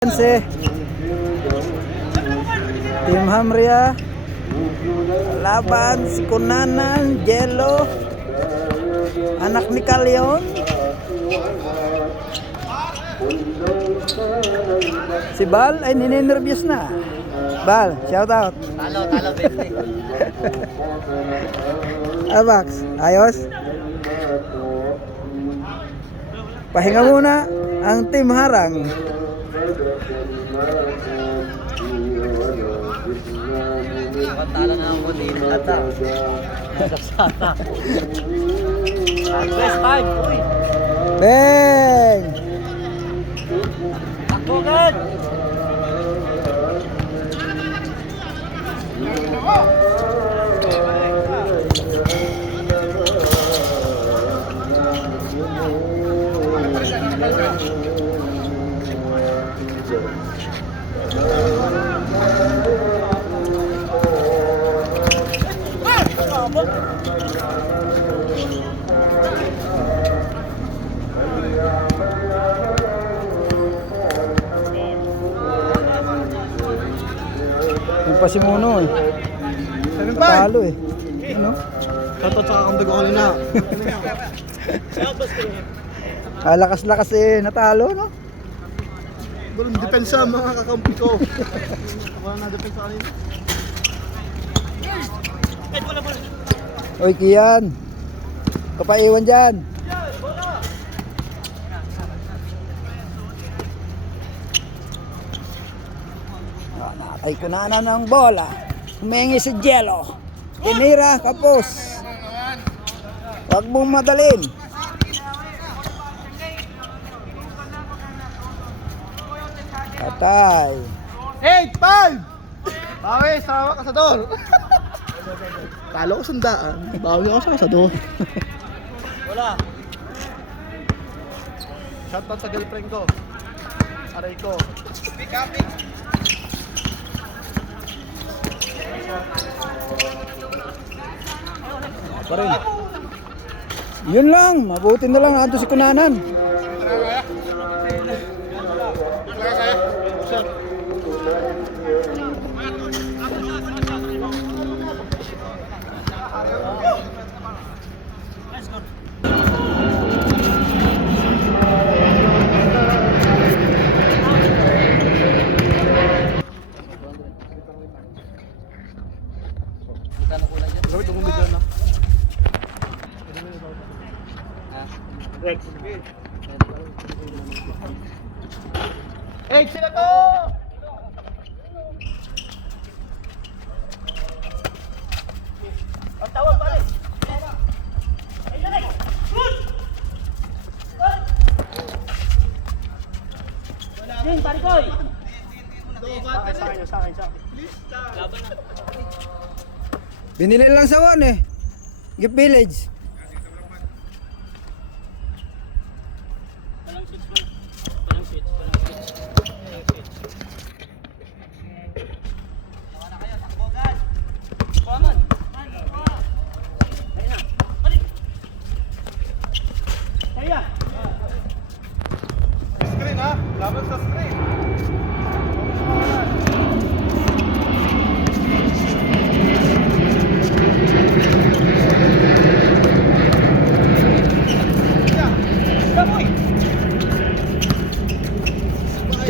Team Hamria laban si Kunanan, Jello, anak ni Kaleon. Si Bal ay ninenervyos na. Bal, shout out. Talo 50. Abax, ayos. Pahinga muna ang Team Harang. Talo na ang buti ata. Nagsasata. Best time, boy. Bang! Takbo agad. Yung pasimuno eh. Talo eh. Ano? Tatot sa kakang dugo kanina. Lakas-lakas eh, natalo no? Walang depensa mga kakampi ko. Wala na depensa kanina. Oy Kian, kapaiwan dyan. Nakatay ko na ng bola. Humingi si Jello. Tinira, kapos. Huwag mong madalin. Patay. 8-5! Bawi, sama ka sa door. Talo ko sandaan. Bawi ako sa kasador. Wala. Shoutout sa girlfriend ko. Aray ko. Pick up. Pa rin. Yun lang, mabuti na lang nandun si Kunanan. Gawin itong video na. Rex. Hey, sila to! Ang tawag pare! Din, pare koy. Sa akin. Laban na. Binili lang sa one eh. Gift Village. Palang switch mo. Palang switch. Tawa na kayo, takbo agad. Kuha. Ayun na. Balik. Kaya. Screen ha? Laban sa screen.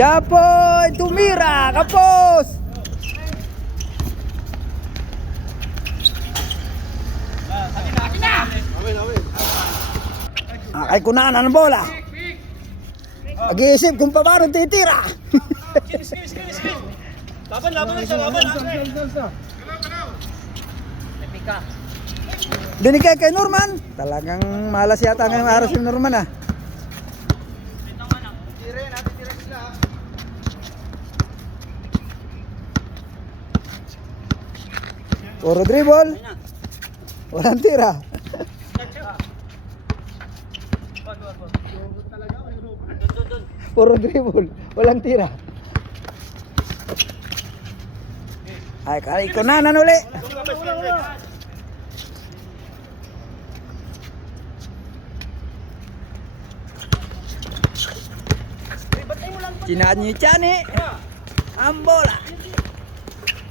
Japoy, tumira, kapos. Kay Kunanan ang bola. Nag-iisip kung paano titira. Laban lang siya, laban. Lepika. Binigay kay Norman. Talagang malas yata ngayong araw si Norman ah. Puro dribble. Walang tira. Puro dribble. Walang tira. Ay, kay Kunanan uli. Sinaan niyo yung tiyan eh. Ang bola.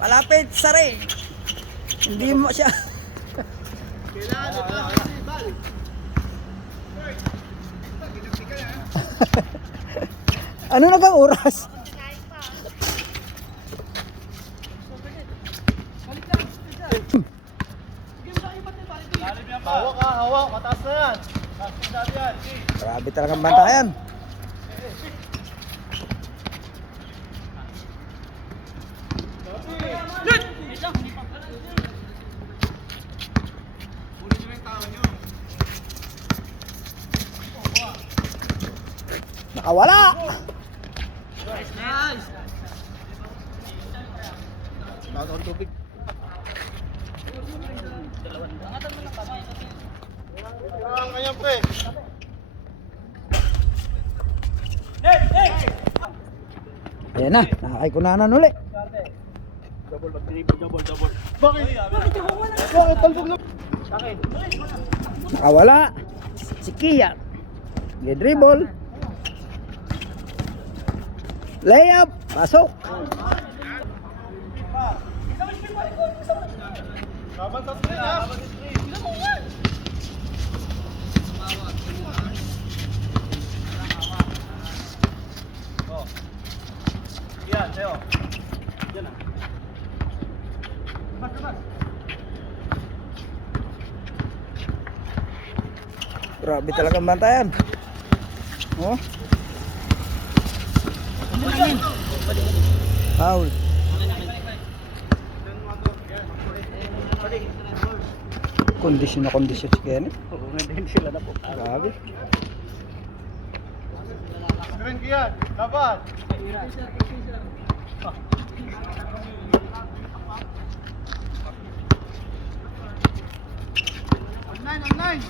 Palapit sa ring. Hindi mo siya. Kailangan ito kasi balik. Ano na bang oras? Hawak ka, hawak. Mataas na yan. Taas na dami yan. Grabe talagang bantayan. Nakawala! Taas ang tubig. Ang kanya pre. Ayan na, nakakaikunanan uli. Double. Bakit? Bakit talbog na? Nakawala. Si Kian. Dribble. Layup. Pasok. Laban sa screen ha. Yan, Teo. Yan na. Grabe talagang bantayan. Oh. Foul. Kondisyon na kondisyon si Kenny. Grabe. Screen kiyan. Laban. Online.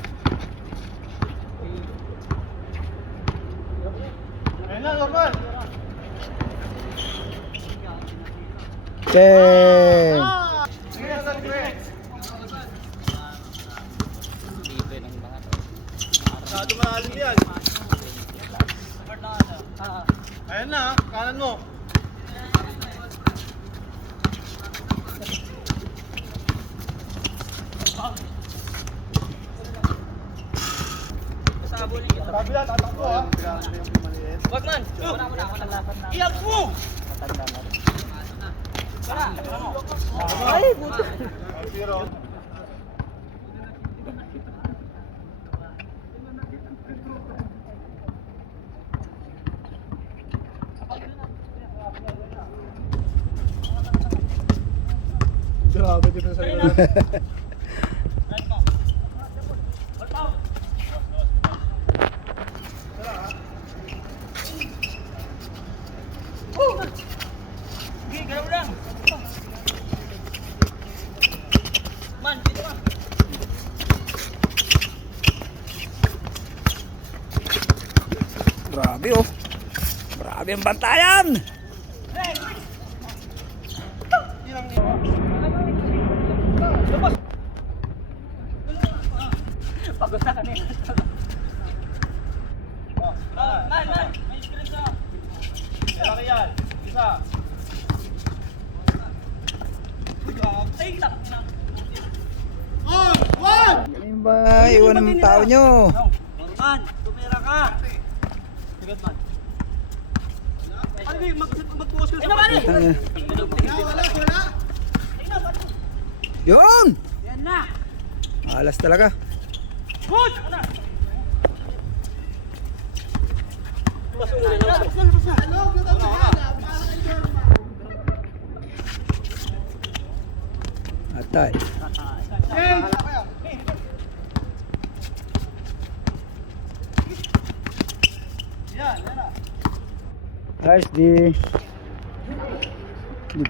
Ayun na, normal. Ten. Ayun na, screen. Masyado malalim yan. Ayun na, kanan mo. Kabila, tatakbo ha. Wag man. Iyak mo. Ay, buto. Zero. Grabe dito sa kanila. Sige, galaw lang. Man, dito man. Grabe oh. Grabe ang bantayan. Pagod na kanina. Man. May screen ka. Malaki yan. Isa. Tay lang. Ganun ba? Iwan ang tao nyo. Man, tumira ka. Sigad man. Ano ba yung magbukas ka sa pati? Wala. Yun! Yan na. Malas talaga. Good! Atay. Guys, di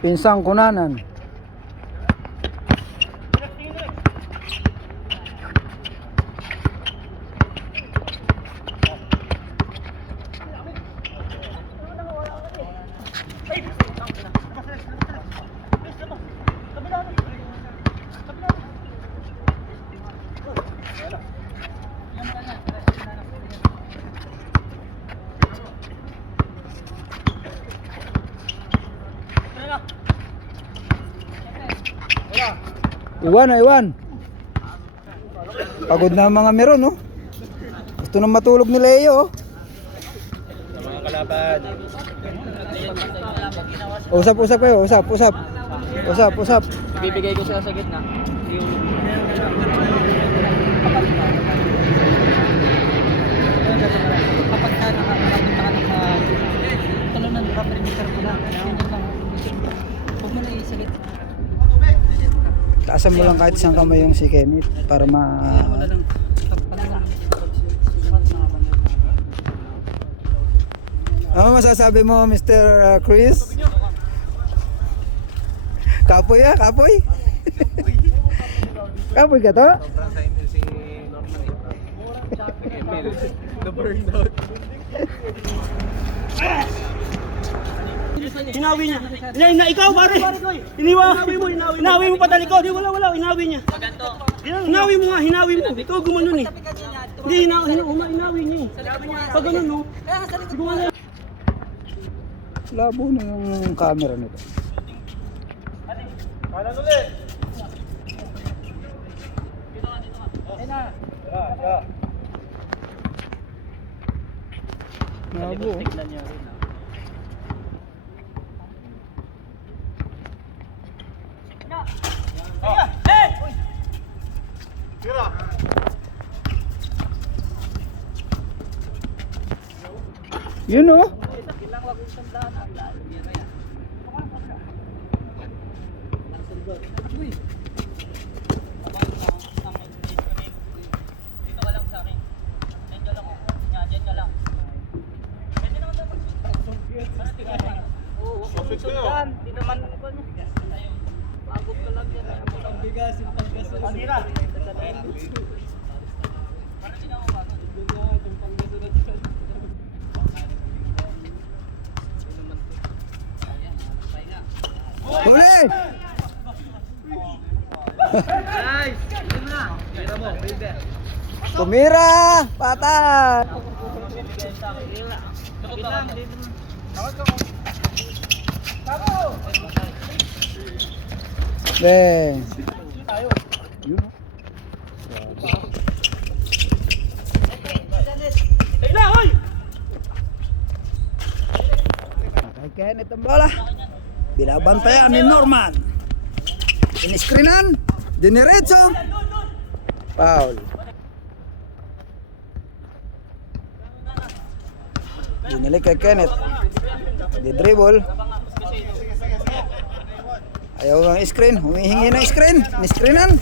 pinsang kunanan. Iwan. Pagod na ang mga meron, no? Gusto nang matulog ni Leo, oh. Sa mga kalaban. Usap kayo, usap. Ibibigay ko sila sa gitna. Kapag nakakapunta ka na sa talunan, perimeter mo lang. Huwag mo na isagit. Taasan mo lang kahit isang kamay yung si Kenneth para Ano masasabi mo, Mr. Chris? Kapoy kapoy. Kapoy ka to? Sobrang sa email si Norman email. Na-burned out. Hinawi niya. Ikaw pare. Hinawi mo patalikod. Wala, hinawi niya. Hinawi mo nga, hinawi mo. Ikaw gumanon eh. Hindi, hinawi niya eh. Pag ganun no. Gumana. Labo na yung camera nito. Kanan ulit. Labo. Yun oh. Dito ka lang sa akin. Diyan ka lang. Diyan ka lang. Pwede naman daw Oo, sundan. Di naman ko ano. Pagod ka lang yan. Ang bigas, yung panggas. Andira. Para di na ako pagod. Itong panggas na dyan. Huli! Nice! Yun na. Tira mo, baby. Tumira! Patay! Bang! Yun. Kay Kenneth ang bola. Binabantayan ni Norman. Iniskrinan. Diniretso. Foul. Dinalik kay Kenneth. Di-dribble. Ayaw ng screen. Humihingi ng screen. Niskrinan.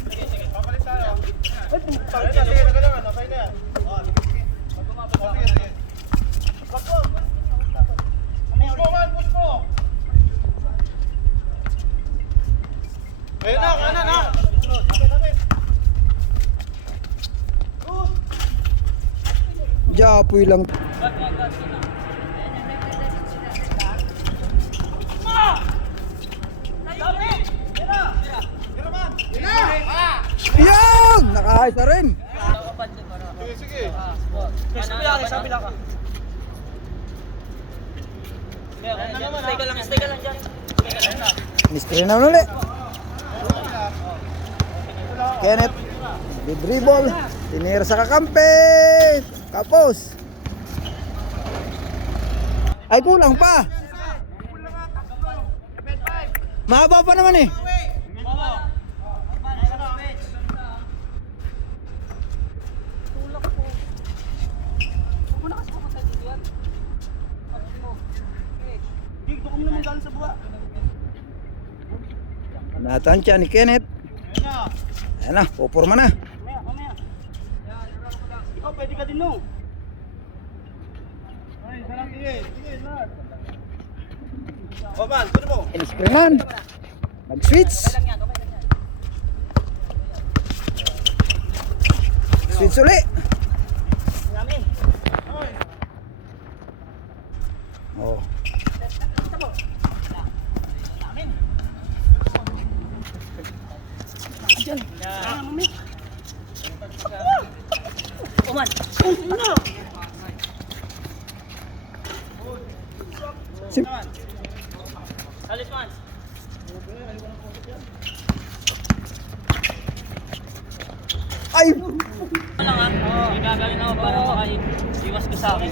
Japoy lang. Yan! Nakahayos na rin. Sige. Sabi lang ka. Stay ka lang dyan. Niskrinan ulit. Kenneth. Di-dribble. Tinira sa kakampi. Kapos. Ay, kulang pa. Mahaba pa naman eh. Natansya ni Kenneth. Ayan na, pupurma na. Ikaw pwede ka din no. Oman, tuno mo. Iniskrinan. Nag-switch. Switch uli. Oh. Oman. Sim- Alis man. time. lang ha. May gagawin ako para makaiwas ka sa akin.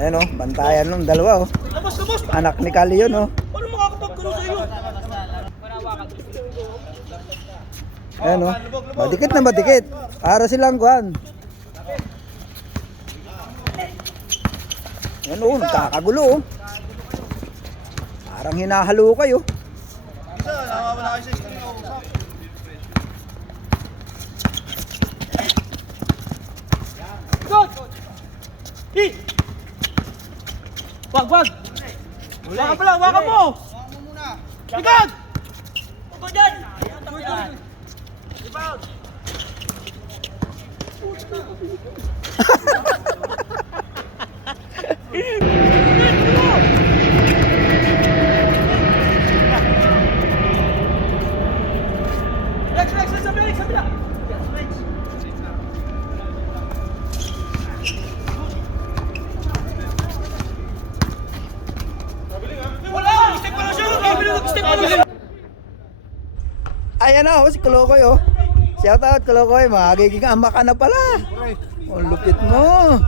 Ayan o, bantayan nung dalawa o. Labas, labas! Anak ni Kali yun o. Paano makakapagkano sa'yo? Ayan o. Madikit na madikit. Para silang kuhan. Ayan o, nagkakagulo o. Parang hinahalo kayo. Isa, nawawala kayo sa stream na usap. God! Hi! Wag, wag! Waka pala, waka mo! Huwag mo muna. Ikot! Ito dyan! Rebound! Rex, Rex, sa bila, sa bila! Wala! Step pa lang siya! Step pa lang siya! Ayan o, si Kulokoy o. Shout out Kulokoy, magiging ama ka na pala. Oh, lupit mo.